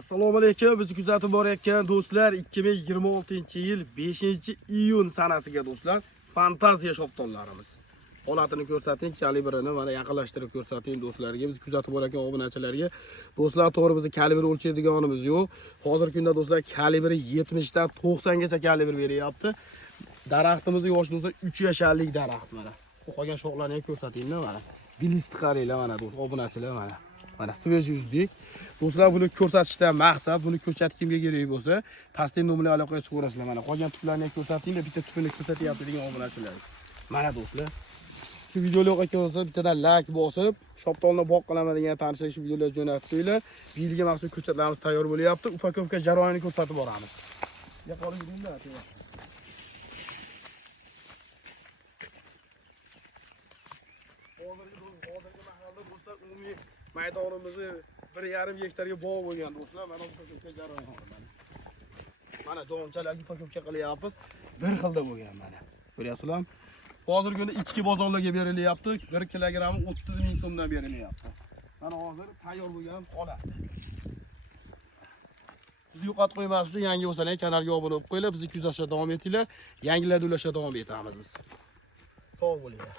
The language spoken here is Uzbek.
Assalomu alaykum. Bizni kuzatib borayotgan do'stlar, 2026-yil 5-iyun sanasiga do'stlar, fantaziya shoptonlarimiz. Holatini ko'rsating, kalibrini mana yaqinlashtirib ko'rsating do'stlarga, biz kuzatib borayotgan obunachilarga. Do'stlar, to'g'ri bizni kalibr o'lchaydiganimiz yo'q. Hozirgi kunda do'stlar kalibri 70 dan 90 gacha kalibr beryapti. Daraxtimiz yosh do'stlar 3 yasharlik daraxt mana. Qolgan shoxlarni ham ko'rsatinglar mana. Bilist qaranglar mana do'stlar, obunachilar mana. Mana svejiy yuzdik. Do'stlar, buni ko'rsatishdan maqsad, buni ko'rsatib kimga kerak bo'lsa, pastda nomerli aloqaga chiqaverasizlar. Mana qolgan tuplarni ham ko'rsatinglar, bitta tupini ko'rsatyapti degan obunachilar. Mana do'stlar. Shu videoga yo'q bo'lsa, bittadan like bosib, shoptonni boq qilaman degan tanishlar shu videolarni jo'natib qo'yinglar. Yilga maxsus ko'rsatlarimiz tayyor bo'lyapti. Upakovka jarayonini ko'rsatib boramiz. Yo'qolib yuringlar. Hozirgi mahallada do'stlar umumiy maydonimizni 1,5 gektarga bog' bo'lgan do'stlar. Mana upakovka jarayoni mana jonchalarga upakovka qilyapmiz. Bir xilda bo'lgan mana. Ko'ryapsizlarmi? Hozirgi kunda ichki bozorlarga berilyapti. 1 kilogrammi 30 ming so'mdan berilyapti. Mana hozir tayyor bo'lgan holat. Bizni yo'qotib qo'ymaslik uchun yangi bo'lsalar kanalga obuna bo'lib qo'yinglar. Bizni kuzatishda davom etinglar. Yangilarni ulashda davom etamiz biz. Sog' bo'linglar.